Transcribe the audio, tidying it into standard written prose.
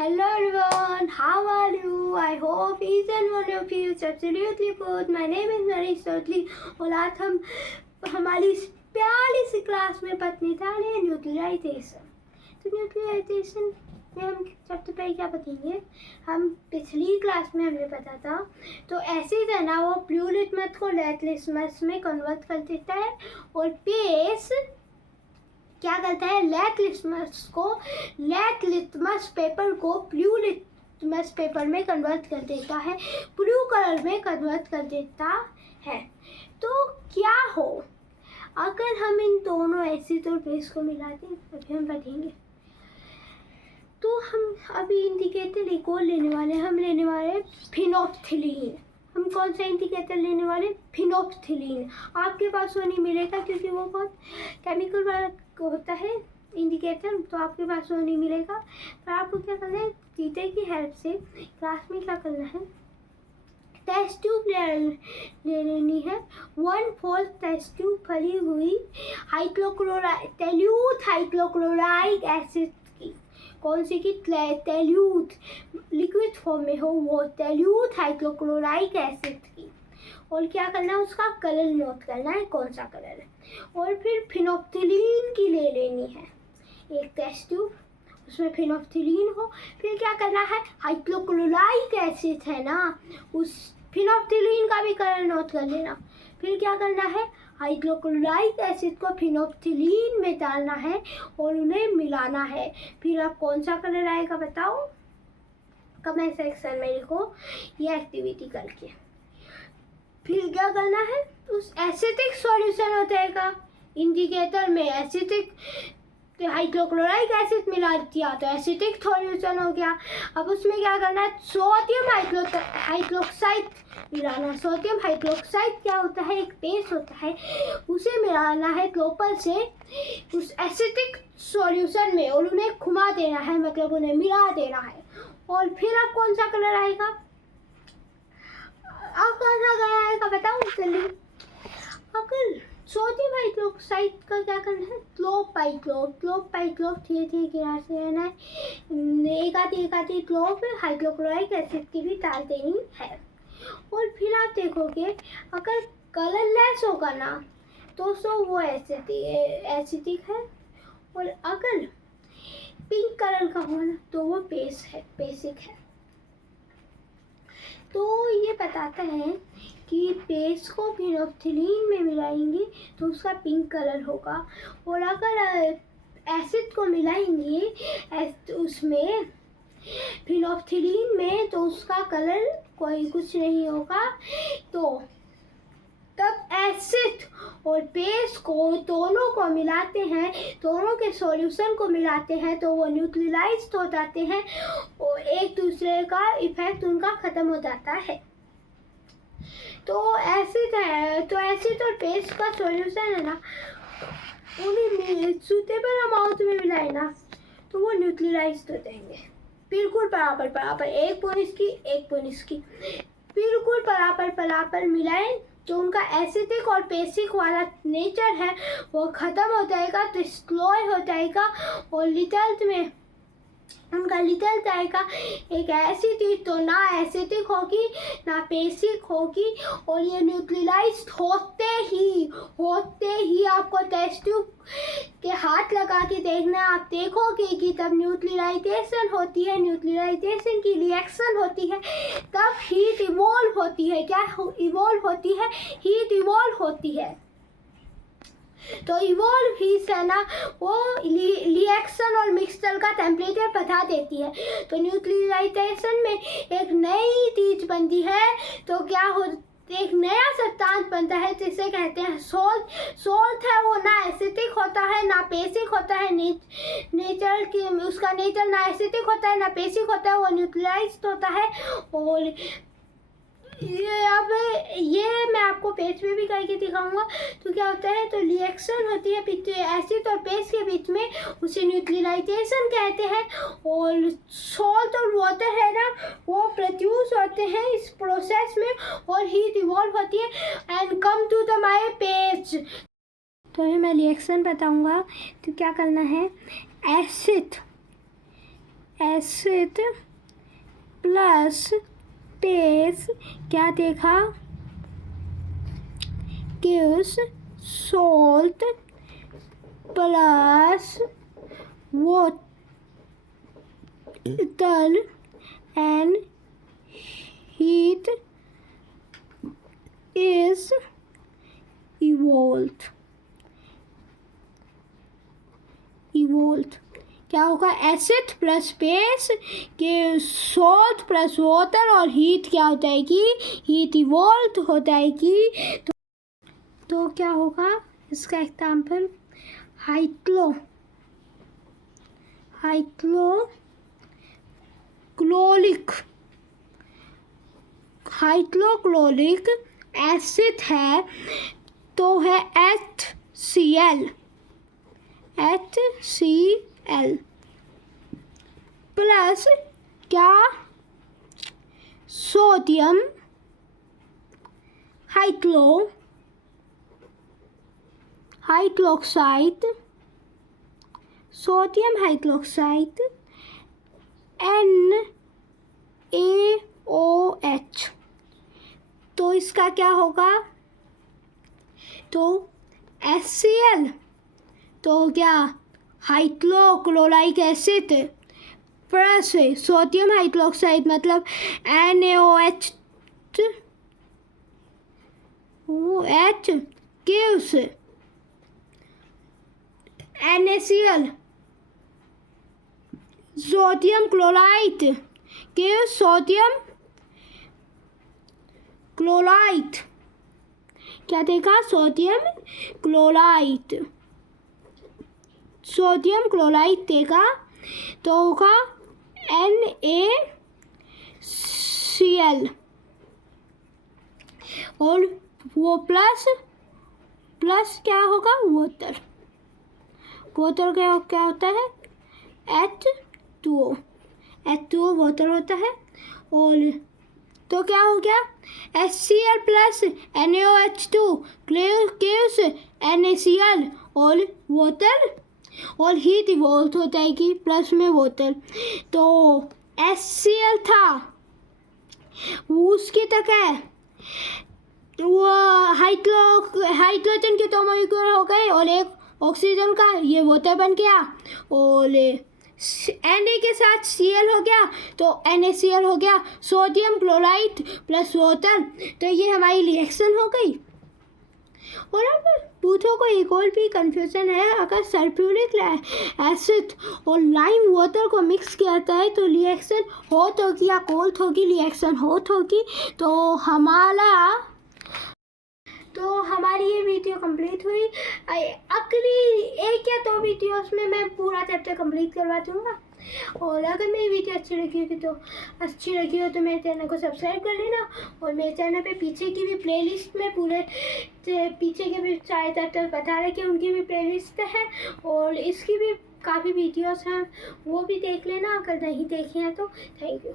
Hello everyone, how are you? I hope each and one of you is absolutely good. My name is Narish Chaudhary और आज हम हमारी प्यारी सी class में पढ़ने जा रहे हैं न्यूट्रलाइजेशन। तो न्यूट्रलाइजेशन में हम सबसे पहले क्या पढ़ेंगे, हम पिछली क्लास में हमने पढ़ा था। तो एसिड है ना, वो ब्लू लिटमस को रेड लिटमस में कन्वर्ट कर देता है और बेस क्या करता है, रेड लिटमस पेपर को ब्लू लिटमस पेपर में कन्वर्ट कर देता है, ब्लू कलर में कन्वर्ट कर देता है। तो क्या हो अगर हम इन दोनों एसिड और बेस को मिलाते हैं, अभी हम पढ़ेंगे। तो हम अभी इंडिकेटर एक और लेने वाले हैं, हम लेने वाले फिनोप्थिलीन। हम कौन सा इंडिकेटर लेने वाले, फिनोप्थिलीन। आपके पास वो नहीं मिलेगा क्योंकि वो बहुत केमिकल वाला होता है इंडिकेटर, तो आपके पास वो नहीं मिलेगा। पर आपको क्या करना है, टीचर की हेल्प से क्लास में क्या करना है, टेस्ट ट्यूब ले लेनी है। 1/4 टेस्ट ट्यूब भरी हुई टेल्यूथ हाइड्रोक्लोराइक एसिड की, कौन सी की, टेल्यूथ, लिक्विड फॉर्म में हो वो टेल्यूथ हाइड्रोक्लोराइक एसिड की। और क्या करना है, उसका कलर नोट करना है कौन सा कलर है। और फिर फिनोप्थिलीन की ले लेनी है एक टेस्ट ट्यूब, उसमें फिनोप्थिलीन हो। फिर क्या करना है, हाइड्रोक्लोराइक एसिड है ना, उस फिनोप्थिलीन का भी कलर नोट कर लेना। फिर क्या करना है, हाइड्रोक्लोराइक एसिड को फिनोप्थिलीन में डालना है और उन्हें मिलाना है। फिर अब कौन सा कलर आएगा बताओ, कमेंट सेक्शन में लिखो ये एक्टिविटी करके। फिर क्या करना है, उस एसिडिक सॉल्यूशन हो जाएगा, इंडिकेटर में एसिडिक हाइड्रोक्लोराइक एसिड मिला दिया तो एसिडिक सॉल्यूशन हो गया। अब उसमें क्या करना है, सोडियम हाइड्रोक्साइड मिलाना। सोडियम हाइड्रोक्साइड क्या होता है, एक बेस होता है, उसे मिलाना है ड्रॉपर से उस एसिडिक सॉल्यूशन में और उन्हें घुमा देना है, मतलब उन्हें मिला देना है। और फिर अब कौन सा कलर आएगा, अब कौन सा कलर आएगा बताओ जल्दी। अगर सोडियम हाइड्रोक्साइड का क्या करना है, क्लोब बाई क्लोब धीरे धीरे गिरा से रहना है, एक आधी क्लोब हाइड्रोक्लोराइक एसिड की भी डाल देनी है। और फिर आप देखोगे अगर कलरलेस होगा ना दोस्तों वो एसिडिक है, और अगर पिंक कलर का हो ना तो वो बेसिक है। तो ये बताता है कि बेस को फिनोप्थिलीन में मिलाएंगे तो उसका पिंक कलर होगा, और अगर एसिड को मिलाएंगे उसमें फिनोप्थिलीन में तो उसका कलर कोई कुछ नहीं होगा। तो तब एसिड और बेस को दोनों को मिलाते हैं, दोनों के सॉल्यूशन को मिलाते हैं तो वो न्यूट्रलाइज्ड हो जाते हैं और एक दूसरे का इफेक्ट उनका ख़त्म हो जाता है। तो एसिड है, तो एसिड और बेस का सॉल्यूशन है ना, उन्हें सूटेबल अमाउंट में मिलाए ना तो वो न्यूट्रलाइज्ड हो जाएंगे, बिल्कुल बराबर, एक पॉइंट इसकी बिल्कुल बराबर मिलाएं तो उनका एसिडिक और बेसिक वाला नेचर है वो ख़त्म हो जाएगा, डिस्ट्रॉय हो जाएगा और रिजल्ट में उनका रिजल्ट आएगा एक ऐसी चीज़ तो ना एसिडिक होगी ना बेसिक होगी। और ये न्यूट्रलाइज्ड होते ही आपको टेस्ट ट्यूब के हाथ लगा के देखना, आप देखोगे कि तब न्यूट्रलाइजेशन होती है, न्यूट्रलाइजेशन की रिएक्शन होती है, तब हीट इवॉल्व होती है। क्या इवॉल्व होती है, हीट इवॉल्व होती है। तो इवॉल्व हीट है ना वो रिएक्शन और मिक्सचर का टेम्परेचर बढ़ा देती है। तो न्यूट्रलाइजेशन में एक नई चीज बनती है, तो क्या हो, एक नया सब्सटेंस बनता है जिसे कहते हैं सोल्ट है वो ना एसिडिक होता है ना बेसिक होता है, नेचर की उसका नेचर ना एसिडिक होता है ना बेसिक होता है, वो न्यूट्रलाइज्ड होता है। और ये मैं आपको पेज पे भी करके दिखाऊंगा। तो क्या होता है, तो रिएक्शन होती है एसिड और बेस के बीच में, उसे न्यूट्रलाइजेशन कहते हैं। और सॉल्ट और वाटर है ना वो प्रोड्यूस होते हैं इस प्रोसेस में और हीट इवॉल्व होती है। And come to the my page, तो ये मैं रिएक्शन बताऊंगा। तो क्या करना है, एसिड प्लस बेस क्या देखा, gives salt plus water and heat is evolved. क्या होगा, एसिड प्लस बेस के सॉल्ट प्लस वाटर और हीट क्या हो जाएगी, हीट इवॉल्व हो जाएगी। तो क्या होगा इसका एग्जाम्पल, हाइड्रोक्लोरिक एसिड है तो है HCl प्लस क्या, सोडियम हाइड्रोक्साइड NaOH। तो इसका क्या होगा, तो HCl तो क्या, हाइड्रोक्लोराइक एसिड प्लस सोडियम हाइड्रोक्साइड मतलब NaOH gives NaCl, sodium chloride gives sodium chloride, क्या देगा, सोडियम क्लोराइड देगा तो होगा NaCl और वो प्लस क्या होगा, वाटर क्या होता है, H2O वाटर होता है। और तो क्या हो गया, HCl plus NaOH2 gives NaCl और वाटर और हीट इवॉल्व हो जाएगी प्लस में वाटर। तो HCl था उसकी जगह वो हाइड्रोजन के दो मॉलिक्यूल हो गए और एक ऑक्सीजन का, ये वाटर बन गया और Na के साथ Cl हो गया तो NaCl हो गया, सोडियम क्लोराइड प्लस वाटर। तो ये हमारी रिएक्शन हो गई। और अब पूछो को एक और भी कंफ्यूजन है, अगर सल्फ्यूरिक एसिड और लाइम वाटर को मिक्स किया जाता है तो रिएक्शन हॉट होगी या कोल्ड होगी, रिएक्शन हॉट होगी। तो हमारी ये वीडियो कंप्लीट हुई। अगली 1 या 2 वीडियोस में मैं पूरा चैप्टर कंप्लीट करवा दूँगा। और अगर मेरी वीडियो अच्छी लगी हो तो मेरे चैनल को सब्सक्राइब कर लेना। और मेरे चैनल पे पीछे की भी प्लेलिस्ट में पूरे पीछे के भी सारे चैप्टर बता रखे, उनकी भी प्लेलिस्ट है और इसकी भी काफ़ी वीडियोस हैं, वो भी देख लेना अगर नहीं देखे हैं तो। Thank you.